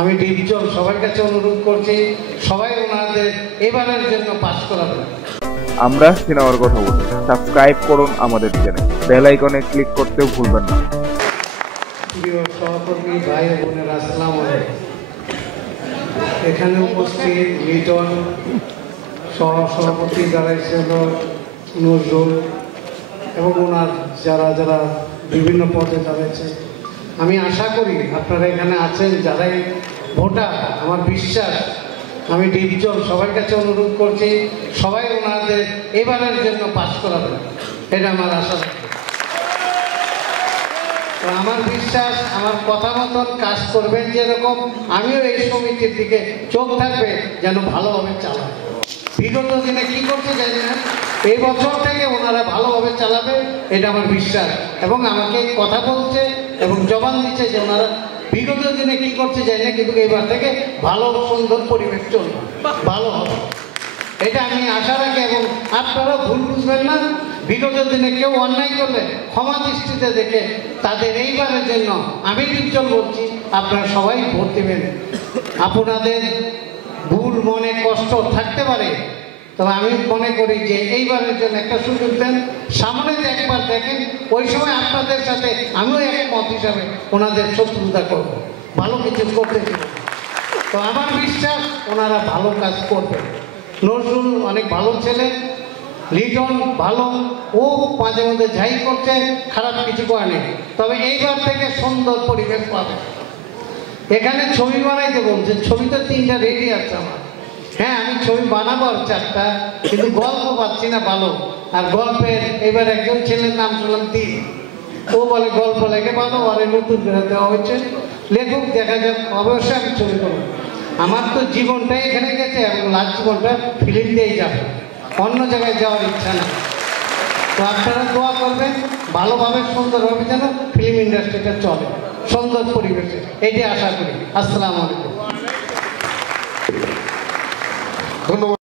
আমি ডিপজল সবার কাছে অনুরোধ করছি, সবাই ওনাদের এবারের জন্য পাস করাবেন। আমরা সিনেমার কথা বলি। সাবস্ক্রাইব করুন আমাদের চ্যানেল, বেল আইকনে ক্লিক করতেও ভুলবেন না। প্রিয় সহকর্মী ভাই ও বোনেরা, আসসালামু আলাইকুম। এখানে উপস্থিত লিটন সভাপতি যারা ছিল নজরুল এবং ওনার যারা যারা বিভিন্ন পদে দাঁড়িয়েছে, আমি আশা করি আপনারা এখানে আছেন যারাই ভোটার। আমার বিশ্বাস, আমি ডিপজল সবার কাছে অনুরোধ করছি, সবাই ওনাদের এবারের জন্য পাস করাবেন, এটা আমার আশা। তো আমার বিশ্বাস, আমার কথা মতন কাজ করবেন যেরকম, আমিও এই সমিতির দিকে চোখ থাকবে যেন ভালোভাবে চালায়। বিগত দিনে কি করতে জানি না, এই বছর থেকে ওনারা ভালোভাবে চালাবে, এটা আমার বিশ্বাস। এবং আমাকে কথা বলছে এবং জবান দিচ্ছে যে ওনারা বিগত দিনে কি করতে জানি না, কিন্তু এইবার থেকে ভালো সুন্দর পরিবেশ চলবে, ভালো হবে, এটা আমি আশা রাখি। এবং আপনারা ভুল বুঝবেন না, বিগত দিনে কেউ অন্যায় করলে ক্ষমা দৃষ্টিতে দেখে তাদের এইবারের জন্য আমি ডিপজল বলছি, আপনারা সবাই ভোট দেবেন। আপনাদের ভুল মনে কষ্ট থাকতে পারে, তবে আমি মনে করি যে এইবারের জন্য একটা সুযোগ দেন, সামনে যে একবার দেখেন, ওই সময় আপনাদের সাথে আমিও একমত হিসাবে ওনাদের শত্রুতা করব, ভালো কিছু করতে দেব। তো আমার বিশ্বাস ওনারা ভালো কাজ করবে। নজরুল অনেক ভালো ছেলে, লিটন ভালো, ও মাঝে মধ্যে যাই করছে, খারাপ কিছু করেনি, তবে এইবার থেকে সুন্দর পরিবেশ পাবে। এখানে ছবি বানাইতে বলছে, ছবি তো 3টা রেডি আছে আমার। হ্যাঁ, আমি ছবি বানাবো আর 4টা, কিন্তু গল্প পাচ্ছি না ভালো। আর গল্পের এবার একজন ছেলের নাম শুনলাম দীপ, ও বলে গল্প লেখে ভালো, আর নতুন করে দেওয়া হয়েছে, লেখক, দেখা যাক, অবশ্যই আমি ছবি করবো। আমার তো জীবনটাই এখানে গেছে এবং লাস্ট জীবনটা ফিল্ম দিয়েই যাবে, অন্য জায়গায় যাওয়ার ইচ্ছা নেই। তো আপনারা দোয়া করবেন ভালোভাবে সুন্দরভাবে যেন ফিল্ম ইন্ডাস্ট্রিটা চলে সুন্দর পরিবেশে, এইটাই আশা করি। আসসালামু আলাইকুম, ধন্যবাদ।